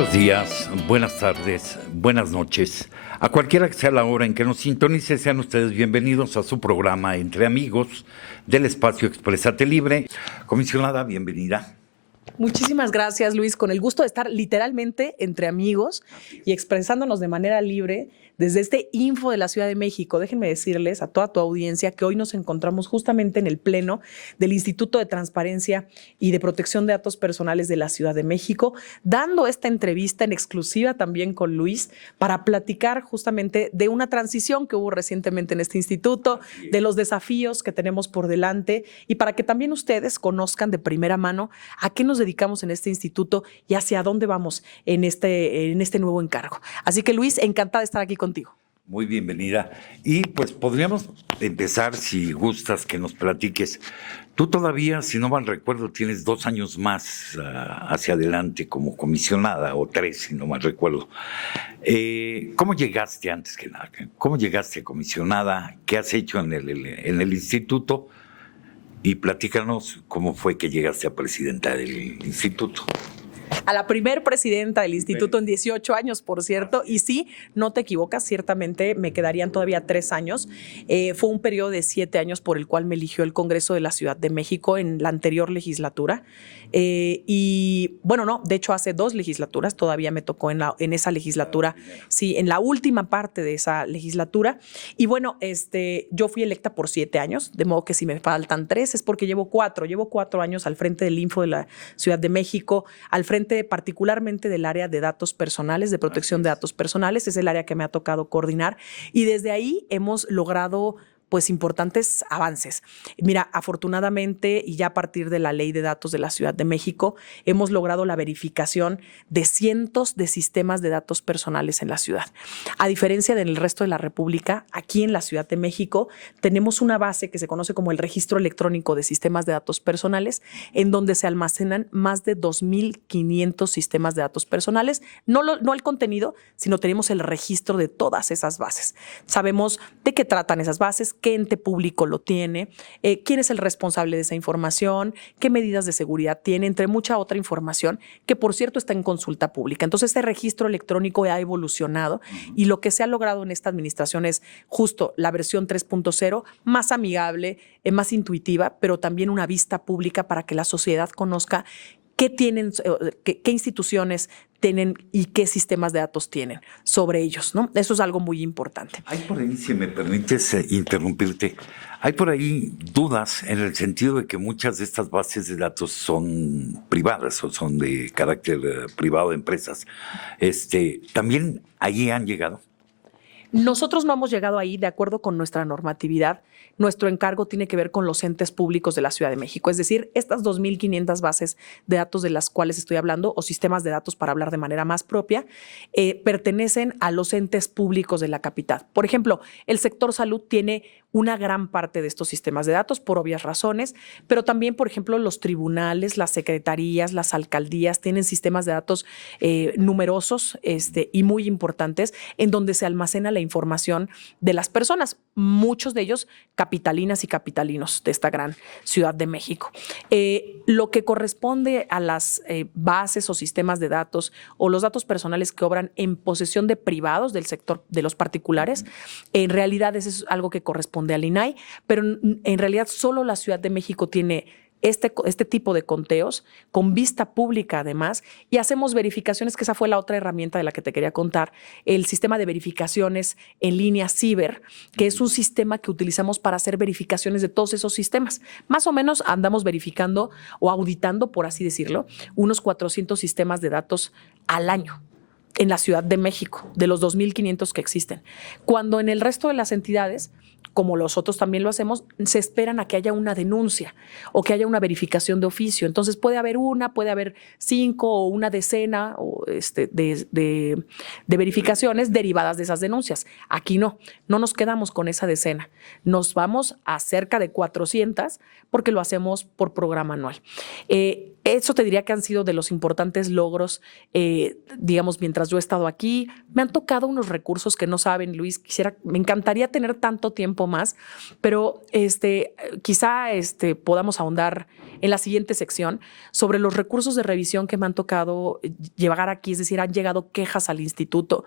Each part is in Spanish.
Buenos días, buenas tardes, buenas noches. A cualquiera que sea la hora en que nos sintonice, sean ustedes bienvenidos a su programa Entre Amigos del Espacio Expresate Libre. Comisionada, bienvenida. Muchísimas gracias, Luis, con el gusto de estar literalmente entre amigos y expresándonos de manera libre desde este Info de la Ciudad de México. Déjenme decirles a toda tu audiencia que hoy nos encontramos justamente en el Pleno del Instituto de Transparencia y de Protección de Datos Personales de la Ciudad de México, dando esta entrevista en exclusiva también con Luis para platicar justamente de una transición que hubo recientemente en este instituto, de los desafíos que tenemos por delante y para que también ustedes conozcan de primera mano a qué nos dedicamos en este instituto y hacia dónde vamos en este nuevo encargo. Así que, Luis, encantada de estar aquí contigo. Muy bienvenida. Y pues podríamos empezar, si gustas, que nos platiques. Tú todavía, si no mal recuerdo, tienes 2 años más hacia adelante como comisionada, o 3, si no mal recuerdo. ¿Cómo llegaste, antes que nada? ¿Cómo llegaste comisionada? ¿Qué has hecho en el instituto? Y platícanos cómo fue que llegaste a presidenta del instituto. A la primer presidenta del instituto en 18 años, por cierto, y sí, no te equivocas, ciertamente me quedarían todavía 3 años. Fue un periodo de 7 años por el cual me eligió el Congreso de la Ciudad de México en la anterior legislatura. Y bueno, no, de hecho hace 2 legislaturas, todavía me tocó en esa legislatura, sí, en la última parte de esa legislatura. Y bueno, yo fui electa por 7 años, de modo que si me faltan 3 es porque llevo 4 años al frente del Info de la Ciudad de México, al frente particularmente del área de datos personales, de protección de datos personales, es el área que me ha tocado coordinar y desde ahí hemos logrado pues importantes avances. Mira, afortunadamente y ya a partir de la Ley de Datos de la Ciudad de México hemos logrado la verificación de cientos de sistemas de datos personales en la ciudad. A diferencia del resto de la República, aquí en la Ciudad de México tenemos una base que se conoce como el Registro Electrónico de Sistemas de Datos Personales, en donde se almacenan más de 2,500 sistemas de datos personales, no el contenido, sino tenemos el registro de todas esas bases. Sabemos de qué tratan esas bases, qué ente público lo tiene, quién es el responsable de esa información, qué medidas de seguridad tiene, entre mucha otra información que, por cierto, está en consulta pública. Entonces, este registro electrónico ha evolucionado y lo que se ha logrado en esta administración es justo la versión 3.0, más amigable, más intuitiva, pero también una vista pública para que la sociedad conozca qué tienen, qué instituciones tienen y qué sistemas de datos tienen sobre ellos, ¿no? Eso es algo muy importante. Hay por ahí, si me permites interrumpirte, hay por ahí dudas en el sentido de que muchas de estas bases de datos son privadas o son de carácter privado de empresas. ¿También allí han llegado? Nosotros no hemos llegado ahí de acuerdo con nuestra normatividad. Nuestro encargo tiene que ver con los entes públicos de la Ciudad de México, es decir, estas 2,500 bases de datos de las cuales estoy hablando, o sistemas de datos para hablar de manera más propia, pertenecen a los entes públicos de la capital. Por ejemplo, el sector salud tiene una gran parte de estos sistemas de datos por obvias razones, pero también, por ejemplo, los tribunales, las secretarías, las alcaldías tienen sistemas de datos numerosos y muy importantes en donde se almacena la información de las personas, muchos de ellos capitalinas y capitalinos de esta gran Ciudad de México. Lo que corresponde a las bases o sistemas de datos o los datos personales que obran en posesión de privados del sector de los particulares, en realidad eso es algo que corresponde al INAI, pero en realidad solo la Ciudad de México tiene este tipo de conteos con vista pública además, y hacemos verificaciones, que esa fue la otra herramienta de la que te quería contar, el sistema de verificaciones en línea Ciber, que es un sistema que utilizamos para hacer verificaciones de todos esos sistemas. Más o menos andamos verificando o auditando, por así decirlo, unos 400 sistemas de datos al año en la Ciudad de México, de los 2,500 que existen. Cuando en el resto de las entidades, como nosotros también lo hacemos, se esperan a que haya una denuncia o que haya una verificación de oficio. Entonces puede haber 5 o una decena de verificaciones derivadas de esas denuncias. Aquí no nos quedamos con esa decena. Nos vamos a cerca de 400 porque lo hacemos por programa anual. Eso te diría que han sido de los importantes logros, digamos, mientras yo he estado aquí. Me han tocado unos recursos que no saben, Luis, me encantaría tener tanto tiempo más, pero quizá podamos ahondar en la siguiente sección sobre los recursos de revisión que me han tocado llevar aquí, es decir, han llegado quejas al instituto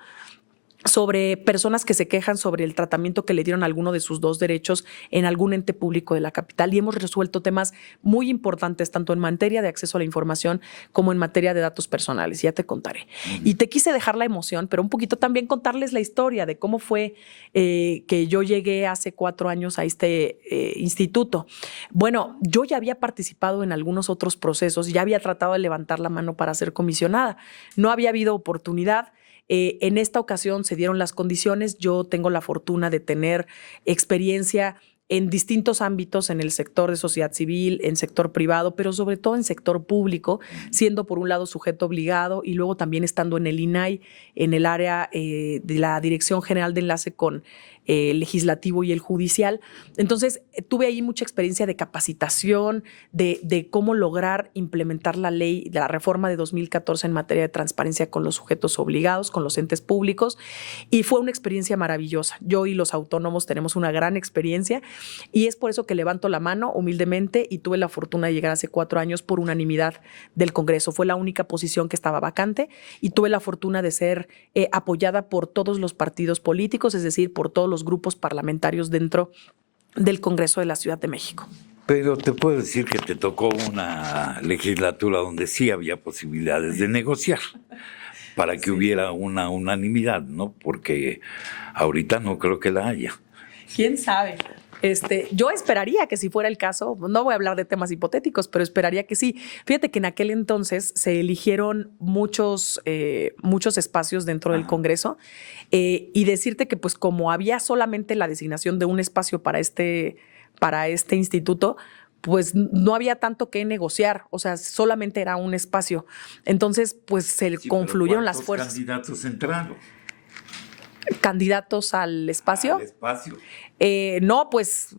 sobre personas que se quejan sobre el tratamiento que le dieron a alguno de sus dos derechos en algún ente público de la capital, y hemos resuelto temas muy importantes tanto en materia de acceso a la información como en materia de datos personales. Ya te contaré. Y te quise dejar la emoción, pero un poquito también contarles la historia de cómo fue que yo llegué hace 4 años a este instituto. Bueno, yo ya había participado en algunos otros procesos, ya había tratado de levantar la mano para ser comisionada. No había habido oportunidad. En esta ocasión se dieron las condiciones. Yo tengo la fortuna de tener experiencia en distintos ámbitos, en el sector de sociedad civil, en sector privado, pero sobre todo en sector público, siendo por un lado sujeto obligado y luego también estando en el INAI, en el área de la Dirección General de Enlace con el legislativo y el judicial. Entonces, tuve ahí mucha experiencia de capacitación, de cómo lograr implementar la ley, la reforma de 2014 en materia de transparencia con los sujetos obligados, con los entes públicos, y fue una experiencia maravillosa. Yo y los autónomos tenemos una gran experiencia y es por eso que levanto la mano humildemente y tuve la fortuna de llegar hace 4 años por unanimidad del Congreso. Fue la única posición que estaba vacante y tuve la fortuna de ser apoyada por todos los partidos políticos, es decir, por todos los grupos parlamentarios dentro del Congreso de la Ciudad de México. Pero te puedo decir que te tocó una legislatura donde sí había posibilidades de negociar para que hubiera una unanimidad, ¿no? Porque ahorita no creo que la haya. ¿Quién sabe? Yo esperaría que si fuera el caso, no voy a hablar de temas hipotéticos, pero esperaría que sí. Fíjate que en aquel entonces se eligieron muchos espacios dentro del Congreso y decirte que pues como había solamente la designación de un espacio para este instituto, pues no había tanto que negociar, o sea, solamente era un espacio. Entonces, pues se confluyeron las fuerzas. ¿Cuántos candidatos entraron? ¿Candidatos al espacio? Al espacio. No, pues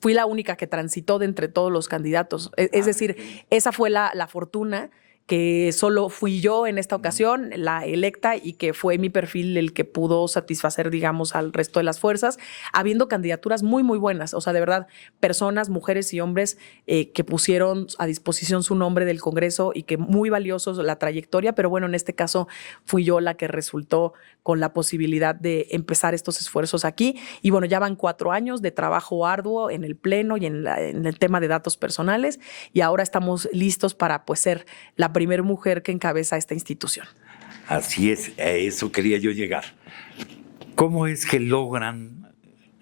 fui la única que transitó de entre todos los candidatos. Es decir, esa fue la fortuna, que solo fui yo en esta ocasión, la electa, y que fue mi perfil el que pudo satisfacer, digamos, al resto de las fuerzas, habiendo candidaturas muy, muy buenas. O sea, de verdad, personas, mujeres y hombres que pusieron a disposición su nombre del Congreso y que muy valiosos la trayectoria, pero bueno, en este caso fui yo la que resultó con la posibilidad de empezar estos esfuerzos aquí. Y bueno, ya van 4 años de trabajo arduo en el Pleno y en el tema de datos personales, y ahora estamos listos para pues ser la primera mujer que encabeza esta institución. Así es, a eso quería yo llegar. ¿Cómo es que logran,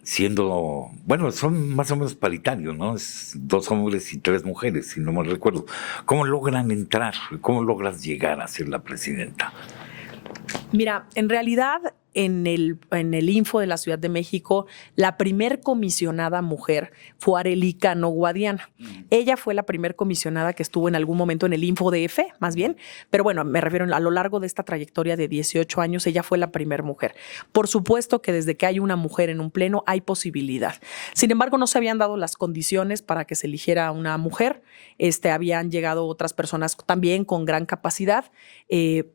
siendo, bueno, son más o menos paritarios, ¿no? Es 2 hombres y 3 mujeres, si no me recuerdo. ¿Cómo logran entrar? ¿Cómo logras llegar a ser la presidenta? Mira, en realidad en el Info de la Ciudad de México, la primer comisionada mujer fue Arely Cano Guadiana. Ella fue la primer comisionada que estuvo en algún momento en el Info DF, más bien, pero bueno, me refiero a lo largo de esta trayectoria de 18 años, ella fue la primera mujer. Por supuesto que desde que hay una mujer en un pleno hay posibilidad. Sin embargo, no se habían dado las condiciones para que se eligiera una mujer. Habían llegado otras personas también con gran capacidad,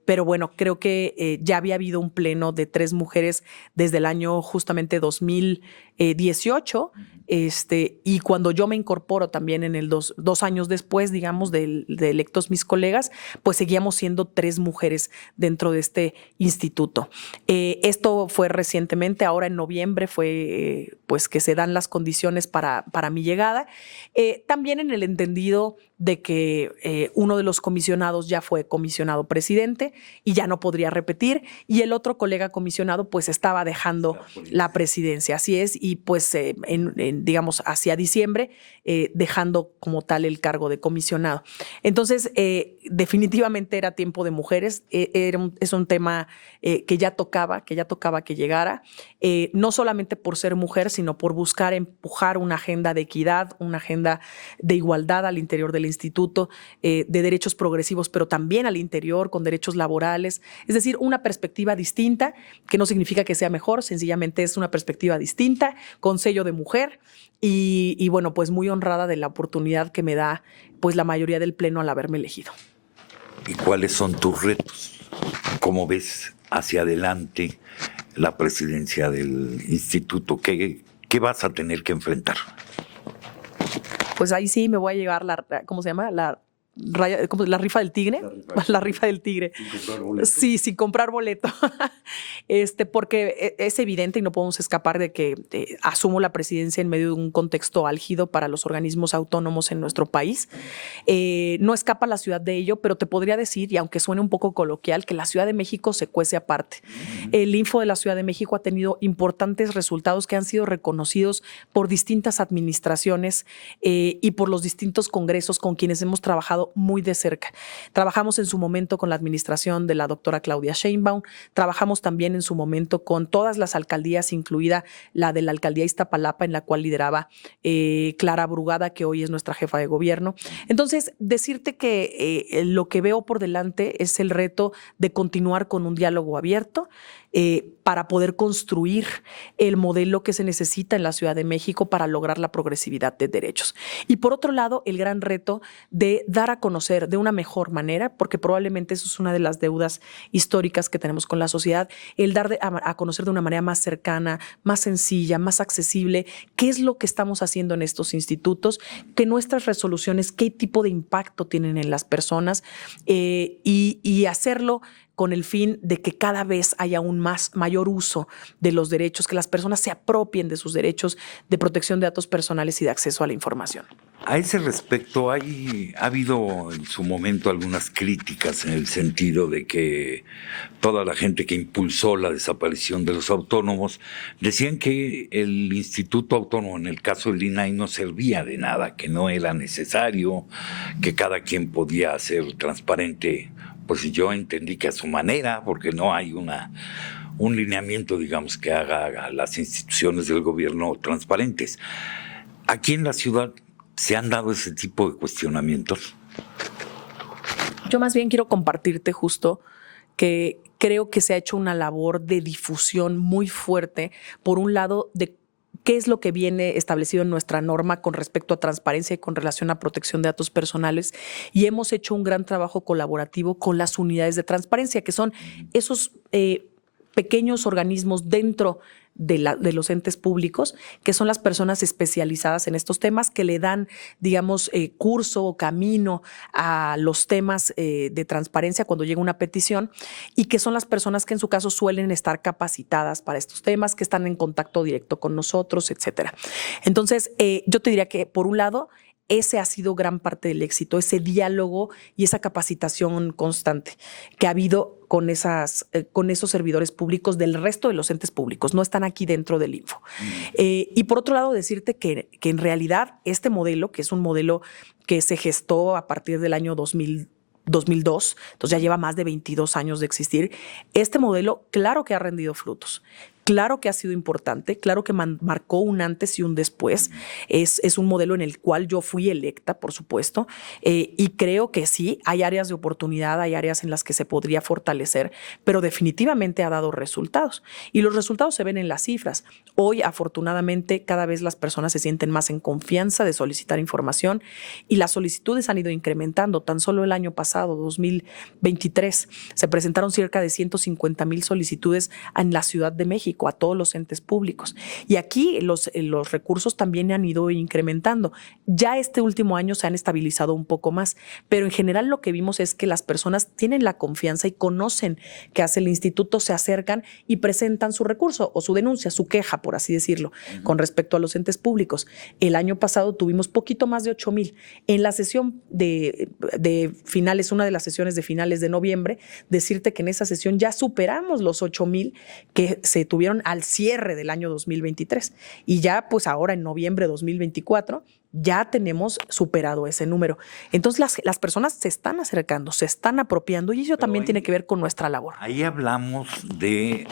pero bueno, creo que ya había habido un pleno de 3 mujeres desde el año justamente 2018, y cuando yo me incorporo también en el 2 años después, digamos, de electos mis colegas, pues seguíamos siendo 3 mujeres dentro de este instituto. Esto fue recientemente, ahora en noviembre fue pues que se dan las condiciones para mi llegada, también en el entendido de que uno de los comisionados ya fue comisionado presidente y ya no podría repetir, y el otro colega comisionado pues estaba dejando la presidencia, así es, y pues digamos hacia diciembre dejando como tal el cargo de comisionado. Entonces definitivamente era tiempo de mujeres, es un tema que ya tocaba que llegara, no solamente por ser mujer, sino por buscar empujar una agenda de equidad, una agenda de igualdad al interior del instituto, de derechos progresivos, pero también al interior con derechos laborales. Es decir, una perspectiva distinta, que no significa que sea mejor, sencillamente es una perspectiva distinta, con sello de mujer, y bueno, pues muy honrada de la oportunidad que me da pues la mayoría del Pleno al haberme elegido. ¿Y cuáles son tus retos? ¿Cómo ves hacia adelante la presidencia del instituto? ¿Qué vas a tener que enfrentar? Pues ahí sí me voy a llevar ¿cómo se llama? La rifa del tigre. La rifa del tigre. Sí, sin comprar boleto. Porque es evidente y no podemos escapar de que asumo la presidencia en medio de un contexto álgido para los organismos autónomos en nuestro país. No escapa la ciudad de ello, pero te podría decir, y aunque suene un poco coloquial, que la Ciudad de México se cuece aparte. El Info de la Ciudad de México ha tenido importantes resultados que han sido reconocidos por distintas administraciones y por los distintos congresos con quienes hemos trabajado muy de cerca. Trabajamos en su momento con la administración de la doctora Claudia Sheinbaum, trabajamos también en su momento con todas las alcaldías, incluida la de la alcaldía Iztapalapa, en la cual lideraba Clara Brugada, que hoy es nuestra jefa de gobierno. Entonces, decirte que lo que veo por delante es el reto de continuar con un diálogo abierto para poder construir el modelo que se necesita en la Ciudad de México para lograr la progresividad de derechos. Y por otro lado, el gran reto de dar a conocer de una mejor manera, porque probablemente eso es una de las deudas históricas que tenemos con la sociedad, el dar a conocer de una manera más cercana, más sencilla, más accesible, qué es lo que estamos haciendo en estos institutos, que nuestras resoluciones, qué tipo de impacto tienen en las personas y hacerlo con el fin de que cada vez haya un mayor uso de los derechos, que las personas se apropien de sus derechos de protección de datos personales y de acceso a la información. A ese respecto, ha habido en su momento algunas críticas en el sentido de que toda la gente que impulsó la desaparición de los autónomos decían que el Instituto Autónomo, en el caso del INAI, no servía de nada, que no era necesario, que cada quien podía ser transparente. Pues yo entendí que a su manera, porque no hay un lineamiento, digamos, que haga a las instituciones del gobierno transparentes. Aquí en la ciudad se han dado ese tipo de cuestionamientos. Yo más bien quiero compartirte justo que creo que se ha hecho una labor de difusión muy fuerte, por un lado, de qué es lo que viene establecido en nuestra norma con respecto a transparencia y con relación a protección de datos personales. Y hemos hecho un gran trabajo colaborativo con las unidades de transparencia, que son esos pequeños organismos dentro de los entes públicos, que son las personas especializadas en estos temas, que le dan, digamos, curso o camino a los temas de transparencia cuando llega una petición, y que son las personas que en su caso suelen estar capacitadas para estos temas, que están en contacto directo con nosotros, etcétera. Entonces, yo te diría que, por un lado, ese ha sido gran parte del éxito, ese diálogo y esa capacitación constante que ha habido con esos servidores públicos del resto de los entes públicos. No están aquí dentro del Info. Y por otro lado, decirte que en realidad este modelo, que es un modelo que se gestó a partir del año 2002, entonces ya lleva más de 22 años de existir, este modelo claro que ha rendido frutos. Claro que ha sido importante, claro que marcó un antes y un después. Es un modelo en el cual yo fui electa, por supuesto, y creo que sí, hay áreas de oportunidad, hay áreas en las que se podría fortalecer, pero definitivamente ha dado resultados. Y los resultados se ven en las cifras. Hoy, afortunadamente, cada vez las personas se sienten más en confianza de solicitar información y las solicitudes han ido incrementando. Tan solo el año pasado, 2023, se presentaron cerca de 150,000 solicitudes en la Ciudad de México, a todos los entes públicos. Y aquí los recursos también han ido incrementando. Ya este último año se han estabilizado un poco más, pero en general lo que vimos es que las personas tienen la confianza y conocen qué hace el instituto, se acercan y presentan su recurso o su denuncia, su queja, por así decirlo, con respecto a los entes públicos. El año pasado tuvimos poquito más de 8,000. En la sesión de finales, una de las sesiones de finales de noviembre, decirte que en esa sesión ya superamos los 8,000 que se tuvieron al cierre del año 2023. Y ya, pues ahora en noviembre de 2024, ya tenemos superado ese número. Entonces las personas se están acercando, se están apropiando, y eso también tiene que ver con nuestra labor. Ahí hablamos de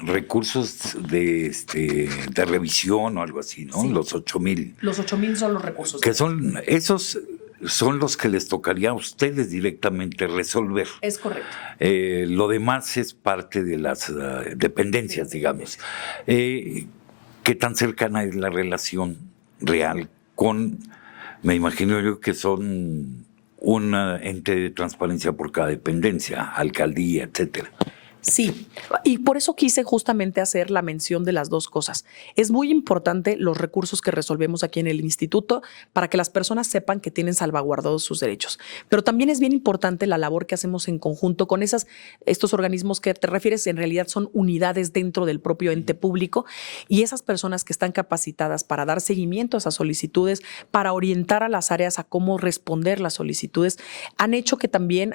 recursos de revisión o algo así, ¿no? Sí. Los 8,000. Los 8,000 son los recursos. Que son esos... son los que les tocaría a ustedes directamente resolver. Es correcto. Lo demás es parte de las dependencias, digamos. ¿Qué tan cercana es la relación real con, me imagino yo que son un ente de transparencia por cada dependencia, alcaldía, etcétera? Sí, y por eso quise justamente hacer la mención de las dos cosas. Es muy importante los recursos que resolvemos aquí en el instituto para que las personas sepan que tienen salvaguardados sus derechos. Pero también es bien importante la labor que hacemos en conjunto con estos organismos que te refieres, en realidad son unidades dentro del propio ente público, y esas personas que están capacitadas para dar seguimiento a esas solicitudes, para orientar a las áreas a cómo responder las solicitudes, han hecho que también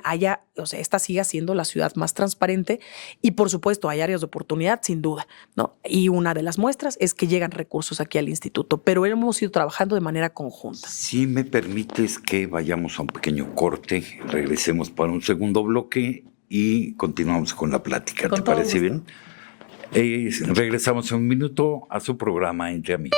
esta siga siendo la ciudad más transparente. Y por supuesto, hay áreas de oportunidad, sin duda, ¿no? Y una de las muestras es que llegan recursos aquí al instituto, pero hemos ido trabajando de manera conjunta. Si me permites que vayamos a un pequeño corte, regresemos para un segundo bloque y continuamos con la plática. ¿Te parece bien? Regresamos en un minuto a su programa Entre Amigos.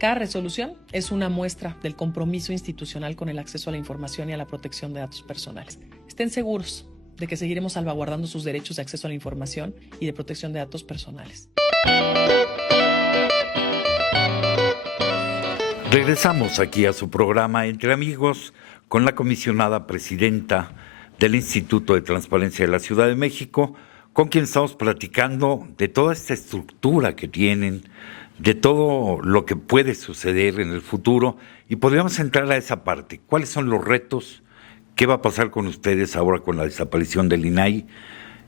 Cada resolución es una muestra del compromiso institucional con el acceso a la información y a la protección de datos personales. Estén seguros de que seguiremos salvaguardando sus derechos de acceso a la información y de protección de datos personales. Regresamos aquí a su programa Entre Amigos con la comisionada presidenta del Instituto de Transparencia de la Ciudad de México, con quien estamos platicando de toda esta estructura que tienen, de todo lo que puede suceder en el futuro, y podríamos entrar a esa parte. ¿Cuáles son los retos? ¿Qué va a pasar con ustedes ahora con la desaparición del INAI?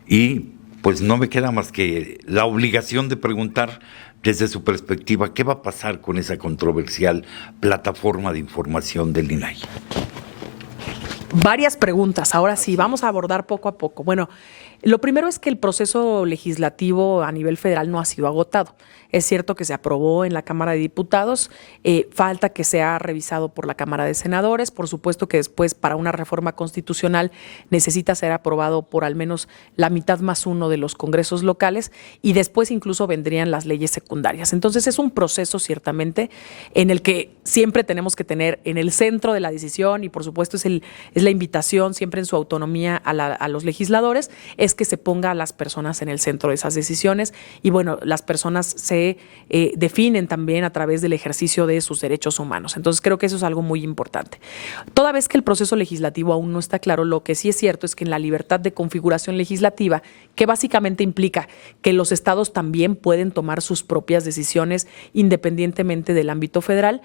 Y pues no me queda más que la obligación de preguntar desde su perspectiva, ¿qué va a pasar con esa controversial plataforma de información del INAI? Varias preguntas. Ahora sí, vamos a abordar poco a poco. Bueno, lo primero es que el proceso legislativo a nivel federal no ha sido agotado. Es cierto que se aprobó en la Cámara de Diputados, falta que sea revisado por la Cámara de Senadores. Por supuesto que después, para una reforma constitucional, necesita ser aprobado por al menos la mitad más uno de los congresos locales, y después incluso vendrían las leyes secundarias. Entonces es un proceso ciertamente en el que siempre tenemos que tener en el centro de la decisión, y por supuesto es la invitación siempre en su autonomía a los legisladores, es que se ponga a las personas en el centro de esas decisiones. Y bueno, las personas se definen también a través del ejercicio de sus derechos humanos. Entonces creo que eso es algo muy importante. Toda vez que el proceso legislativo aún no está claro, lo que sí es cierto es que en la libertad de configuración legislativa, que básicamente implica que los estados también pueden tomar sus propias decisiones independientemente del ámbito federal,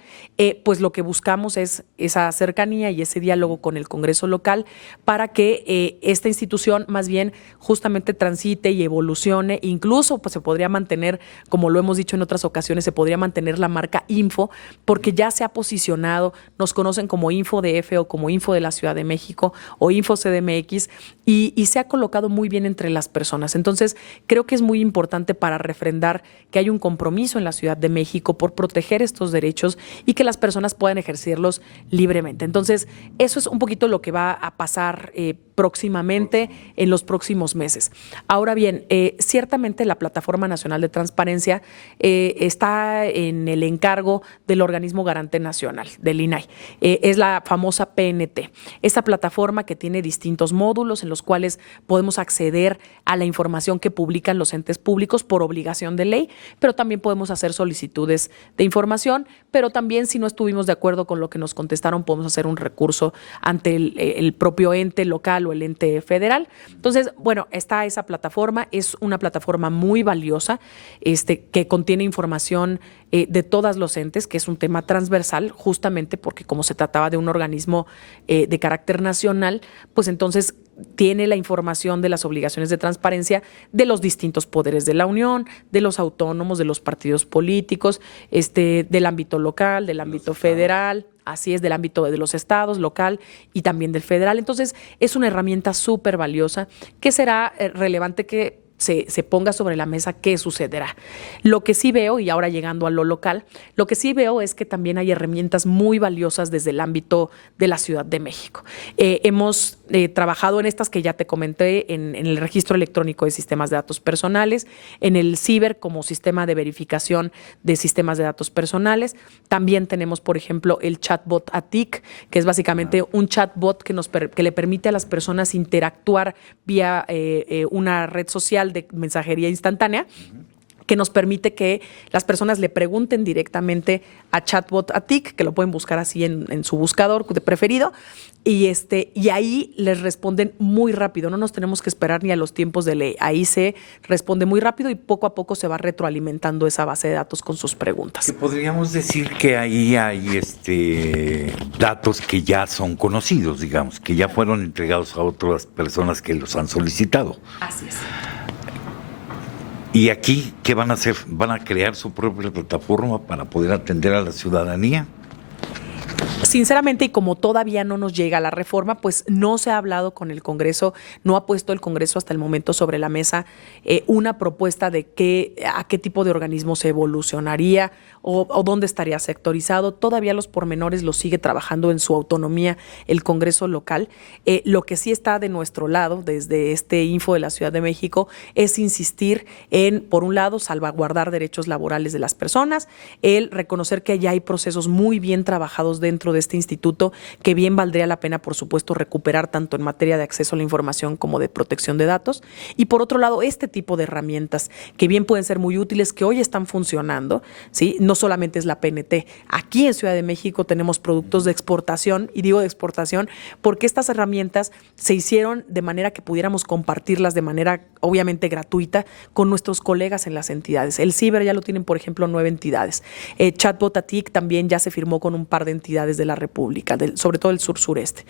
pues lo que buscamos es esa cercanía y ese diálogo con el Congreso local para que esta institución más bien justamente transite y evolucione. Incluso pues se podría mantener, como lo hemos dicho en otras ocasiones, se podría mantener la marca Info, porque ya se ha posicionado, nos conocen como InfoDF o como Info de la Ciudad de México o Info CDMX, y se ha colocado muy bien entre las personas. Entonces creo que es muy importante para refrendar que hay un compromiso en la Ciudad de México por proteger estos derechos y que las personas puedan ejercerlos libremente. Entonces eso es un poquito lo que va a pasar próximamente, en los próximos meses. Ahora bien, ciertamente la Plataforma Nacional de Transparencia está en el encargo del Organismo Garante Nacional, del INAI. Es la famosa PNT. Esta plataforma que tiene distintos módulos en los cuales podemos acceder a la información que publican los entes públicos por obligación de ley, pero también podemos hacer solicitudes de información, pero también si no estuvimos de acuerdo con lo que nos contestaron, podemos hacer un recurso ante el propio ente local o el ente federal. Entonces, bueno, está esa plataforma, es una plataforma muy valiosa, que contiene información de todos los entes, que es un tema transversal, justamente porque como se trataba de un organismo de carácter nacional, pues entonces tiene la información de las obligaciones de transparencia de los distintos poderes de la Unión, de los autónomos, de los partidos políticos, del ámbito local, del ámbito federal, así es, del ámbito de los estados, local y también del federal. Entonces, es una herramienta súper valiosa que será relevante que se ponga sobre la mesa qué sucederá. Lo que sí veo, y ahora llegando a lo local, lo que sí veo es que también hay herramientas muy valiosas desde el ámbito de la Ciudad de México. Hemos trabajado en estas que ya te comenté, en el registro electrónico de sistemas de datos personales, en el CIBER como sistema de verificación de sistemas de datos personales. También tenemos, por ejemplo, el chatbot ATIC, que es básicamente un chatbot que le permite a las personas interactuar vía una red social de mensajería instantánea. que nos permite que las personas le pregunten directamente a Chatbot a TIC, que lo pueden buscar así en su buscador de preferido, y ahí les responden muy rápido. No nos tenemos que esperar ni a los tiempos de ley. Ahí se responde muy rápido y poco a poco se va retroalimentando esa base de datos con sus preguntas. Que podríamos decir que ahí hay datos que ya son conocidos, digamos, que ya fueron entregados a otras personas que los han solicitado. Así es. ¿Y aquí qué van a hacer? ¿Van a crear su propia plataforma para poder atender a la ciudadanía? Sinceramente, y como todavía no nos llega la reforma, pues no se ha hablado con el Congreso, no ha puesto el Congreso hasta el momento sobre la mesa una propuesta de a qué tipo de organismo se evolucionaría o dónde estaría sectorizado. Todavía los pormenores los sigue trabajando en su autonomía el Congreso local. Lo que sí está de nuestro lado, desde este Info de la Ciudad de México, es insistir en, por un lado, salvaguardar derechos laborales de las personas, el reconocer que ya hay procesos muy bien trabajados dentro de este instituto, que bien valdría la pena, por supuesto, recuperar tanto en materia de acceso a la información como de protección de datos. Y por otro lado, este tipo de herramientas que bien pueden ser muy útiles, que hoy están funcionando, ¿sí? No solamente es la PNT. Aquí en Ciudad de México tenemos productos de exportación, y digo de exportación porque estas herramientas se hicieron de manera que pudiéramos compartirlas de manera obviamente gratuita con nuestros colegas en las entidades. El Ciber ya lo tienen, por ejemplo, 9 entidades. Chatbot ATIC también ya se firmó con un par de entidades de la República, sobre todo el sur-sureste.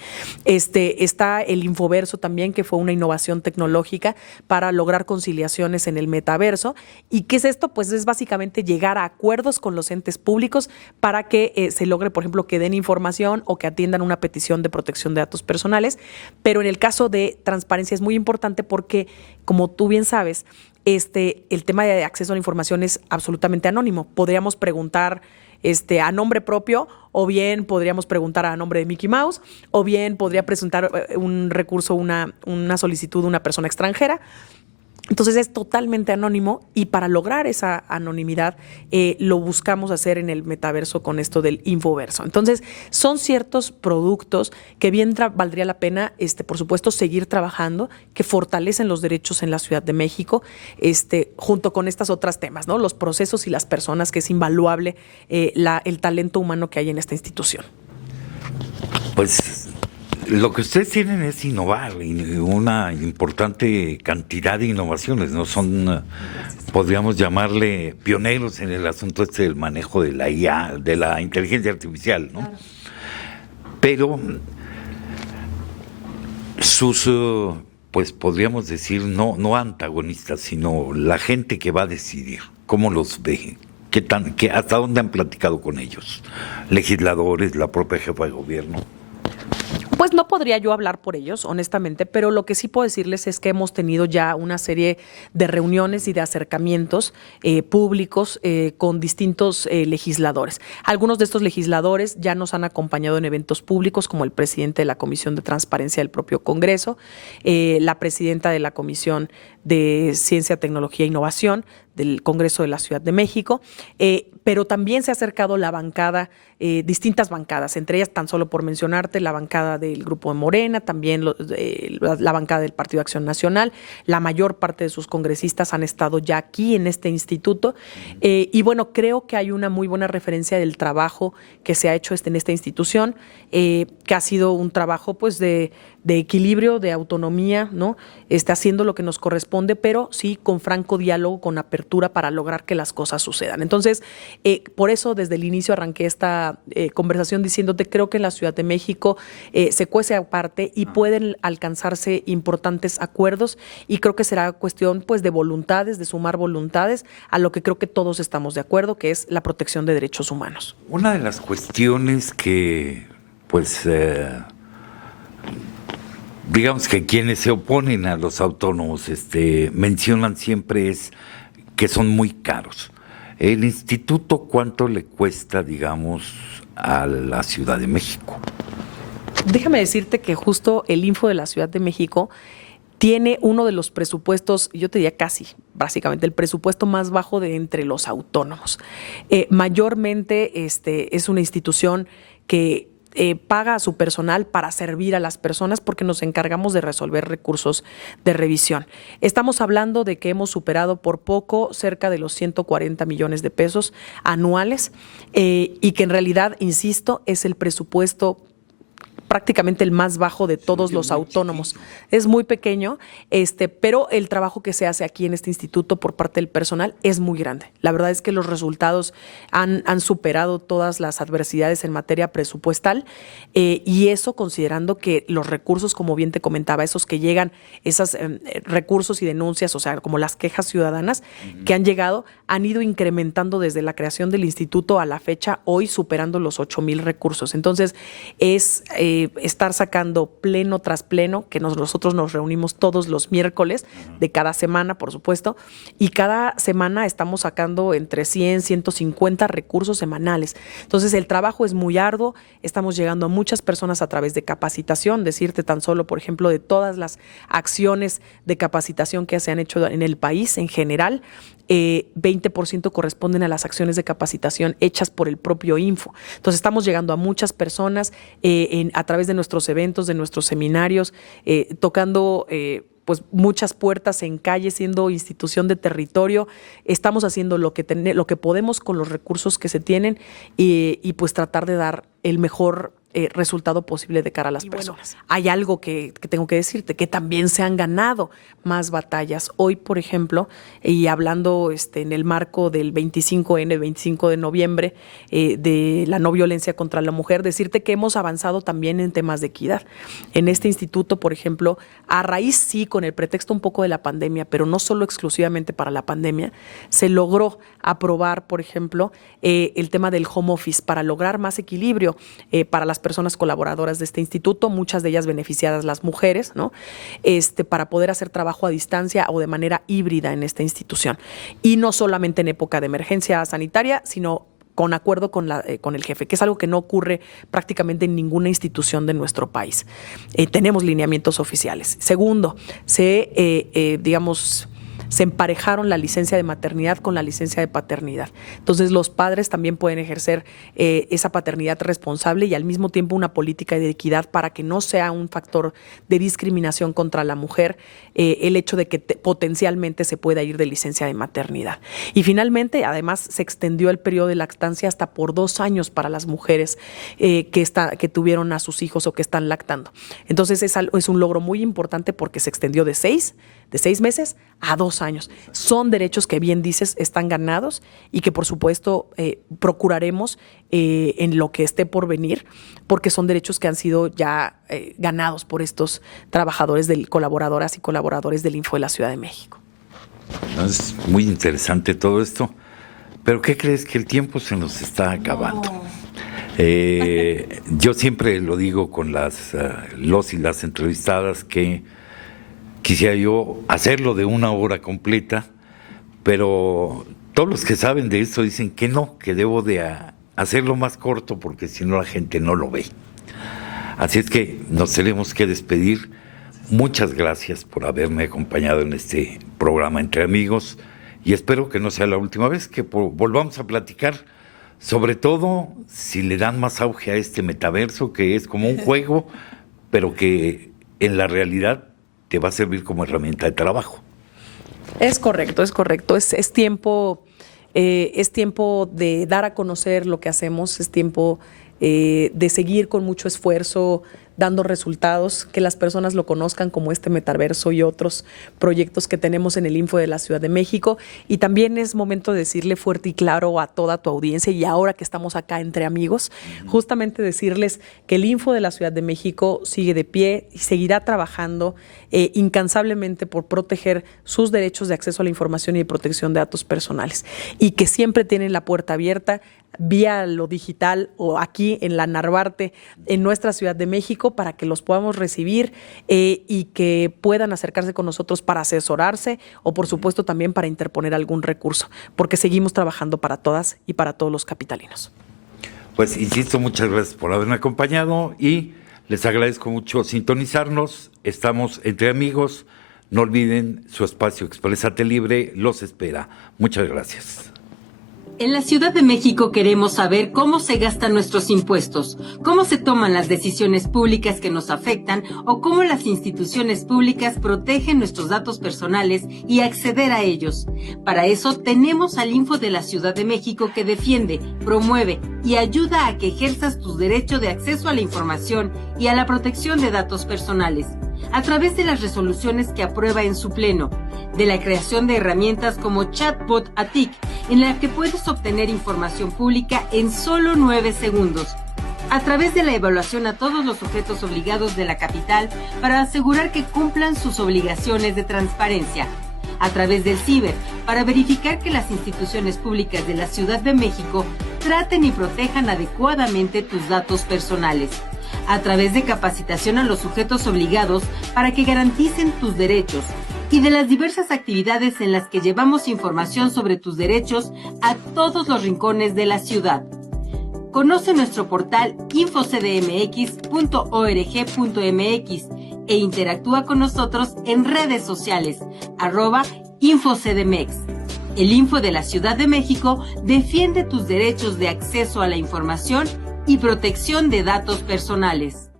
Está el Infoverso también, que fue una innovación tecnológica para lograr conciliaciones en el metaverso. ¿Y qué es esto? Pues es básicamente llegar a acuerdos con los entes públicos para que se logre, por ejemplo, que den información o que atiendan una petición de protección de datos personales. Pero en el caso de transparencia es muy importante porque, como tú bien sabes, el tema de acceso a la información es absolutamente anónimo. Podríamos preguntar a nombre propio, o bien podríamos preguntar a nombre de Mickey Mouse, o bien podría presentar un recurso, una solicitud de una persona extranjera. Entonces es totalmente anónimo, y para lograr esa anonimidad lo buscamos hacer en el metaverso con esto del Infoverso. Entonces son ciertos productos que bien valdría la pena, por supuesto, seguir trabajando, que fortalecen los derechos en la Ciudad de México, junto con estos otros temas, ¿no? Los procesos y las personas, que es invaluable el talento humano que hay en esta institución. Pues lo que ustedes tienen es innovar, y una importante cantidad de innovaciones, ¿no? Son, podríamos llamarle, pioneros en el asunto del manejo de la IA, de la inteligencia artificial, ¿no? Claro. Pero sus, pues podríamos decir, no antagonistas, sino la gente que va a decidir, ¿cómo los ve? ¿Hasta dónde han platicado con ellos? Legisladores, la propia jefa de gobierno. Pues no podría yo hablar por ellos, honestamente, pero lo que sí puedo decirles es que hemos tenido ya una serie de reuniones y de acercamientos públicos con distintos legisladores. Algunos de estos legisladores ya nos han acompañado en eventos públicos, como el presidente de la Comisión de Transparencia del propio Congreso, la presidenta de la Comisión de Ciencia, Tecnología e Innovación del Congreso de la Ciudad de México, pero también se ha acercado la bancada, distintas bancadas, entre ellas, tan solo por mencionarte, la bancada del Grupo de Morena, también la bancada del Partido Acción Nacional. La mayor parte de sus congresistas han estado ya aquí en este instituto, y bueno, creo que hay una muy buena referencia del trabajo que se ha hecho en esta institución, que ha sido un trabajo pues de equilibrio, de autonomía, ¿no? Haciendo lo que nos corresponde, pero sí con franco diálogo, con apertura para lograr que las cosas sucedan. Entonces, por eso desde el inicio arranqué esta conversación diciéndote, creo que en la Ciudad de México se cuece aparte y pueden alcanzarse importantes acuerdos, y creo que será cuestión pues de voluntades, de sumar voluntades a lo que creo que todos estamos de acuerdo, que es la protección de derechos humanos. Una de las cuestiones que pues digamos que quienes se oponen a los autónomos mencionan siempre es que son muy caros. El instituto, ¿cuánto le cuesta, digamos, a la Ciudad de México? Déjame decirte que justo el Info de la Ciudad de México tiene uno de los presupuestos, yo te diría casi, básicamente, el presupuesto más bajo de entre los autónomos. Mayormente es una institución que paga a su personal para servir a las personas porque nos encargamos de resolver recursos de revisión. Estamos hablando de que hemos superado por poco cerca de los 140 millones de pesos anuales y que en realidad, insisto, es el presupuesto prácticamente el más bajo de todos los autónomos. Chiquito. Es muy pequeño, pero el trabajo que se hace aquí en este instituto por parte del personal es muy grande. La verdad es que los resultados han superado todas las adversidades en materia presupuestal y eso considerando que los recursos, como bien te comentaba, esos que llegan, esos recursos y denuncias, o sea, como las quejas ciudadanas que han llegado, han ido incrementando desde la creación del instituto a la fecha, hoy superando los 8,000 recursos. Entonces, es estar sacando pleno tras pleno, que nosotros nos reunimos todos los miércoles de cada semana, por supuesto, y cada semana estamos sacando entre 100, 150 recursos semanales. Entonces, el trabajo es muy arduo, estamos llegando a muchas personas a través de capacitación, decirte tan solo, por ejemplo, de todas las acciones de capacitación que se han hecho en el país en general, 20% corresponden a las acciones de capacitación hechas por el propio Info. Entonces estamos llegando a muchas personas a través de nuestros eventos, de nuestros seminarios, tocando pues muchas puertas en calle, siendo institución de territorio. Estamos haciendo lo que podemos con los recursos que se tienen y pues tratar de dar el mejor resultado posible de cara a las personas. Bueno, hay algo que tengo que decirte, que también se han ganado más batallas. Hoy, por ejemplo, y hablando en el marco del 25N, 25 de noviembre, de la no violencia contra la mujer, decirte que hemos avanzado también en temas de equidad. En este instituto, por ejemplo, a raíz sí, con el pretexto un poco de la pandemia, pero no solo exclusivamente para la pandemia, se logró aprobar, por ejemplo, el tema del home office para lograr más equilibrio para las personas colaboradoras de este instituto, muchas de ellas beneficiadas las mujeres, ¿no? Para poder hacer trabajo a distancia o de manera híbrida en esta institución. Y no solamente en época de emergencia sanitaria, sino con acuerdo con el jefe, que es algo que no ocurre prácticamente en ninguna institución de nuestro país. Tenemos lineamientos oficiales. Segundo, se emparejaron la licencia de maternidad con la licencia de paternidad. Entonces, los padres también pueden ejercer esa paternidad responsable y al mismo tiempo una política de equidad para que no sea un factor de discriminación contra la mujer el hecho de que potencialmente se pueda ir de licencia de maternidad. Y finalmente, además, se extendió el periodo de lactancia hasta por 2 años para las mujeres que tuvieron a sus hijos o que están lactando. Entonces, es un logro muy importante porque se extendió de 6 meses a 2 años. Son derechos que, bien dices, están ganados y que, por supuesto, procuraremos en lo que esté por venir, porque son derechos que han sido ya ganados por estos trabajadores, colaboradoras y colaboradores del Info de la Ciudad de México. Es muy interesante todo esto, pero ¿qué crees? Que el tiempo se nos está acabando. No. Yo siempre lo digo con los y las entrevistadas que quisiera yo hacerlo de 1 hora completa, pero todos los que saben de esto dicen que no, que debo de hacerlo más corto porque si no la gente no lo ve. Así es que nos tenemos que despedir. Muchas gracias por haberme acompañado en este programa Entre Amigos y espero que no sea la última vez que volvamos a platicar, sobre todo si le dan más auge a este metaverso que es como un juego, pero que en la realidad te va a servir como herramienta de trabajo. Es correcto. Es tiempo de dar a conocer lo que hacemos, es tiempo de seguir con mucho esfuerzo dando resultados, que las personas lo conozcan como este metaverso y otros proyectos que tenemos en el Info de la Ciudad de México. Y también es momento de decirle fuerte y claro a toda tu audiencia, y ahora que estamos acá entre amigos, justamente decirles que el Info de la Ciudad de México sigue de pie y seguirá trabajando incansablemente por proteger sus derechos de acceso a la información y de protección de datos personales, y que siempre tienen la puerta abierta vía lo digital o aquí en la Narvarte, en nuestra Ciudad de México, para que los podamos recibir y que puedan acercarse con nosotros para asesorarse o, por supuesto, también para interponer algún recurso, porque seguimos trabajando para todas y para todos los capitalinos. Pues insisto, muchas gracias por haberme acompañado y les agradezco mucho sintonizarnos. Estamos Entre Amigos. No olviden su espacio Exprésate Libre. Los espera. Muchas gracias. En la Ciudad de México queremos saber cómo se gastan nuestros impuestos, cómo se toman las decisiones públicas que nos afectan o cómo las instituciones públicas protegen nuestros datos personales y acceder a ellos. Para eso tenemos al Info de la Ciudad de México que defiende, promueve y ayuda a que ejerzas tu derecho de acceso a la información y a la protección de datos personales, a través de las resoluciones que aprueba en su pleno, de la creación de herramientas como Chatbot ATIC, en la que puedes obtener información pública en solo 9 segundos, a través de la evaluación a todos los sujetos obligados de la capital para asegurar que cumplan sus obligaciones de transparencia, a través del Ciber para verificar que las instituciones públicas de la Ciudad de México traten y protejan adecuadamente tus datos personales, a través de capacitación a los sujetos obligados para que garanticen tus derechos, y de las diversas actividades en las que llevamos información sobre tus derechos a todos los rincones de la ciudad. Conoce nuestro portal infocdmx.org.mx e interactúa con nosotros en redes sociales, @InfoCDMX. El Info de la Ciudad de México defiende tus derechos de acceso a la información y protección de datos personales.